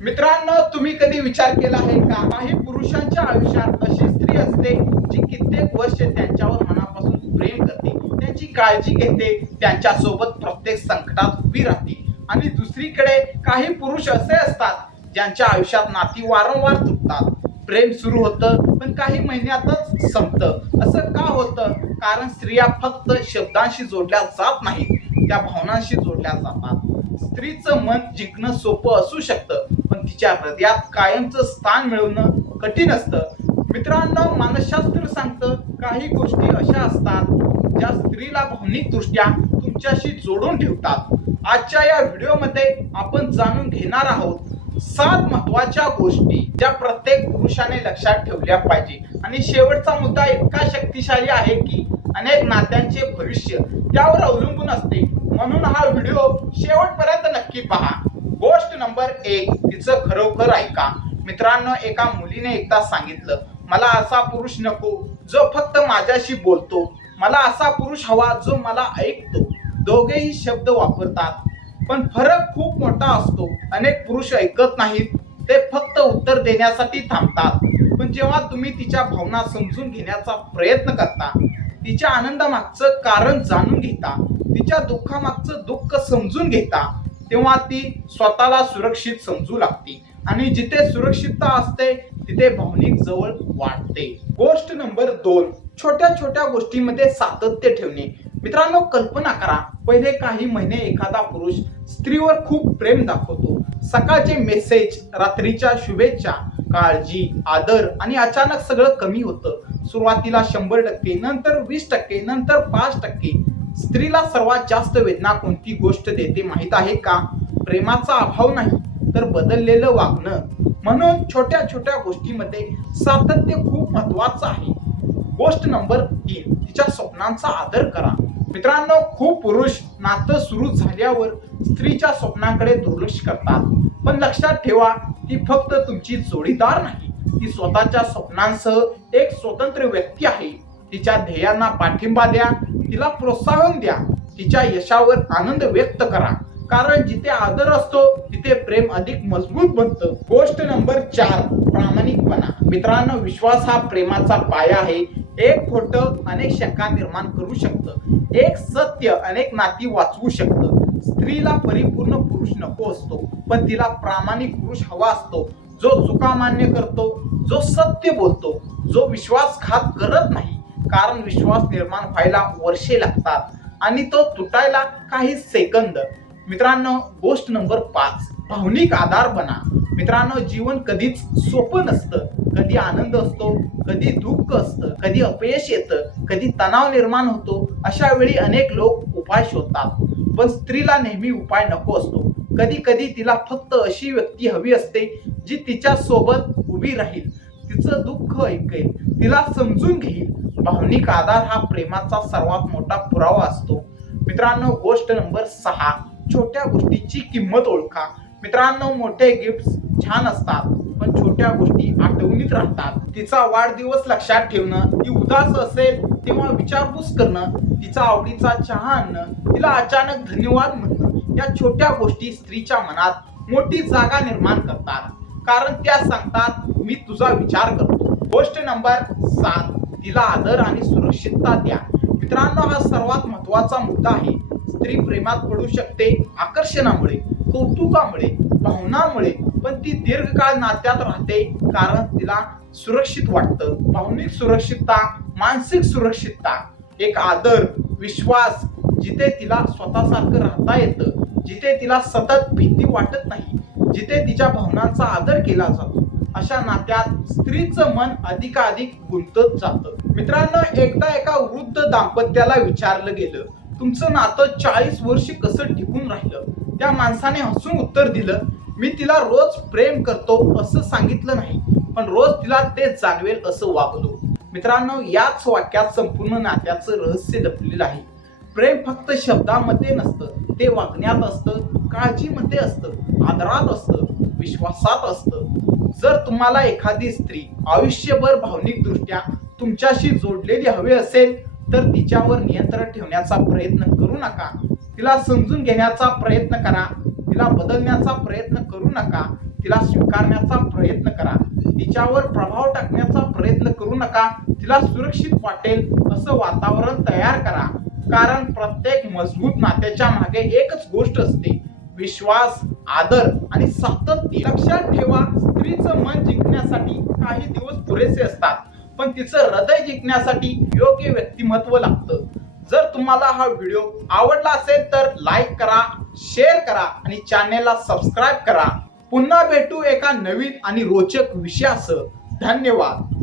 मित्रांनो, तुम्ही कधी विचार केला आहे का, काही पुरुषांच्या आयुष्यात अशी स्त्री असते जी कित्येक वर्ष त्यांच्यावर मनापासून प्रेम करते, त्यांची काळजी घेते, त्यांच्या सोबत प्रत्येक संकटात उभी राहते. आणि दुसरीकडे काही पुरुष असे असतात ज्यांच्या आयुष्यात नाती वारंवार तुटतात. प्रेम सुरू होतं पण काही महिन्यातच संपतं. असं का होतं? कारण स्त्रिया फक्त शब्दांशी जोडल्या जात नाहीत, त्या भावनांशी जोडल्या जातात. स्त्रीचं मन जिंकणं सोपं असू शकतं, पण तिच्या हृदयात कायमचं स्थान मिळवणं कठीण असतं. मित्रांनो, मानसशास्त्र सांगतं काही गोष्टी अशा असतात ज्या स्त्रीला भावनिक दृष्ट्या तुमच्याशी जोडून ठेवतात. आजच्या या व्हिडिओमध्ये आपण जाणून घेणार आहोत 7 महत्वाच्या गोष्टी ज्या प्रत्येक पुरुषाने लक्षात ठेवल्या पाहिजे. आणि शेवटचा मुद्दा इतका शक्तिशाली आहे की अनेक नात्यांचे भविष्य त्यावर अवलंबून असते. म्हणून हा व्हिडिओ शेवटपर्यंत नक्की पहा. गोष्ट नंबर 1, तिचं खरोखर ऐका. मित्रांनो, एका मुलीने एकदा सांगितलं, मला असा पुरुष नको जो फक्त माझ्याशी बोलतो, मला असा पुरुष हवा जो मला ऐकतो. दोघेही शब्द वापरतात पण फरक खूप मोठा असतो. अनेक पुरुष ऐकत नाहीत, ते फक्त उत्तर देण्यासाठी थांबतात. पण जेव्हा तुम्ही तिच्या भावना समजून घेण्याचा प्रयत्न करता, तिच्या आनंदामागचं कारण जाणून घेता, तिच्या दुःखामागचं दुःख समजून घेता, तेव्हा ती स्वतःला सुरक्षित समजू लागते. आणि जिथे सुरक्षितता असते तिथे भावनिक जवळ वाढते. गोष्ट नंबर 2, छोट्या छोट्या गोष्टींमध्ये सातत्य ठेवणे. मित्रांनो, कल्पना करा, पहिले काही महिने एखादा पुरुष स्त्रीवर खूप प्रेम दाखवतो. सकाळचे मेसेज, रात्रीच्या शुभेच्छा, काळजी, आदर, आणि अचानक सगळं कमी होतं. सुरुवातीला 100%, नंतर 20%, नंतर 5%. स्त्रीला सर्वात जास्त वेदना कोणती गोष्ट देते माहित आहे का? प्रेमाचा अभाव नाही, तर बदललेलं वागणं. म्हणून छोट्या छोट्या गोष्टींमध्ये सातत्य खूप महत्वाचं आहे. गोष्ट नंबर 3, तिच्या स्वप्नांचा आदर करा. मित्रांनो, खूप पुरुष नातं सुरू झाल्यावर स्त्रीच्या स्वप्नांकडे दुर्लक्ष करतात. पण लक्षात ठेवा, ती फक्त तुमची जोडीदार नाही, ती स्वतःच्या स्वप्नांसह एक स्वतंत्र व्यक्ती आहे. तिच्या ध्येयांना पाठिंबा द्या, तिला प्रोत्साहन द्या, तिच्या यशावर आनंद व्यक्त करा. कारण जिथे आदर असतो तिथे प्रेम अधिक मजबूत बनतं. गोष्ट नंबर 4, प्रामाणिकपणा. मित्रांनो, विश्वास हा प्रेमाचा पाया आहे. एक खोटं अनेक शंका निर्माण करू शकतं, एक सत्य अनेक नाती वाचवू शकतं. स्त्रीला परिपूर्ण पुरुष नको असतो, पण तिला प्रामाणिक पुरुष हवा असतो, जो चुका मान्य करतो, जो सत्य बोलतो, जो विश्वासघात करत नाही. कारण विश्वास निर्माण व्हायला वर्षे लागतात आणि तो तुटायला काही सेकंद. मित्रांनो, गोष्ट नंबर 5, भावनिक आधार बना. मित्रांनो, जीवन कधीच सोपं नसतं. कधी आनंद असतो, कधी दुःख असतं, कधी अपयश येतं, कधी तणाव निर्माण होतो. अशा वेळी अनेक लोक उपाय शोधतात, पण स्त्रीला नेहमी उपाय नको असतो. कधी कधी तिला फक्त अशी व्यक्ती हवी असते जी तिच्या सोबत उभी राहील, तिचं दुःख ऐकेल, तिला समजून घेईल. भावनिक आधार हा प्रेमाचा सर्वात मोठा पुरावा असतो. मित्रांनो, गोष्ट नंबर 6, छोट्या गोष्टींची किंमत ओळखा. मित्रांनो, मोठे गिफ्ट छान असतात, पण छोट्या गोष्टी आठवणीत राहतात. तिचा वाढदिवस लक्षात ठेवणं, ती उदास असेल तेव्हा विचारपूस करणं, तिचा आवडीचा चहा आणणं, तिला अचानक धन्यवाद म्हणणं. या छोट्या गोष्टी स्त्रीच्या मनात मोठी जागा निर्माण करतात, कारण त्या सांगतात, मी तुझा विचार करतो. गोष्ट नंबर 7, तिला आदर आणि सुरक्षितता द्या. मित्रांनो, हा सर्वात महत्वाचा मुद्दा आहे. स्त्री प्रेमात पडू शकते आकर्षणामुळे, कौतुकामुळे, भावनामुळे, पण ती दीर्घकाळ नात्यात राहते कारण तिला सुरक्षित वाटतं. भावनिक सुरक्षितता, मानसिक सुरक्षितता, एक आदर, विश्वास, जिथे तिला स्वतःसारखं राहता येतं, जिथे तिला सतत भीती वाटत नाही, जिथे तिच्या भावनांचा आदर केला जातो. अशा नात्यात स्त्रीचं मन अधिकाधिक गुंतत जातं. मित्रांनो, एकदा एका वृद्ध दाम्पत्याला विचारलं गेलं, तुमचं नातं 40 वर्ष कसं टिकून राहिलं? त्या माणसाने हसून उत्तर दिलं, मी तिला रोज प्रेम करतो असं सांगितलं नाही, पण रोज तिला ते जाणवेल असं वागलो. मित्रांनो, याच वाक्यात संपूर्ण नात्याचं रहस्य लपलेलं आहे. प्रेम फक्त शब्दामध्ये नसतं, ते वागण्यात असतं, काळजीमध्ये असतं, आदरात असतं, विश्वासात असतं. जर तुम्हाला एखादी स्त्री आयुष्यभर भावनिक दृष्ट्या तुमच्याशी जोडलेली हवी असेल, तर तिच्यावर नियंत्रण ठेवण्याचा प्रयत्न करू नका. तिला समजून घेण्याचा प्रयत्न करा, तिला बदलण्याचा प्रयत्न करू नका. तिला स्वीकारण्याचा प्रयत्न करा. तिच्यावर प्रभाव टाकण्याचा प्रयत्न करू नका. तिला सुरक्षित वाटेल असं वातावरण तयार करा. कारण प्रत्येक मजबूत नात्याच्या मागे एकच गोष्ट असते, विश्वास, आदर आणि सातत्य. लक्षात ठेवा, स्त्रीचं मन जिंकण्यासाठी काही दिवस पुरेसे असतात, पण तिचं हृदय जिंकण्यासाठी योग्य व्यक्तिमत्व लागतं. जर तुम्हाला हा व्हिडिओ आवडला असेल तर लाईक करा, शेअर करा आणि चॅनेलला सबस्क्राईब करा. पुन्हा भेटू एका नवीन आणि रोचक विषयासह. धन्यवाद.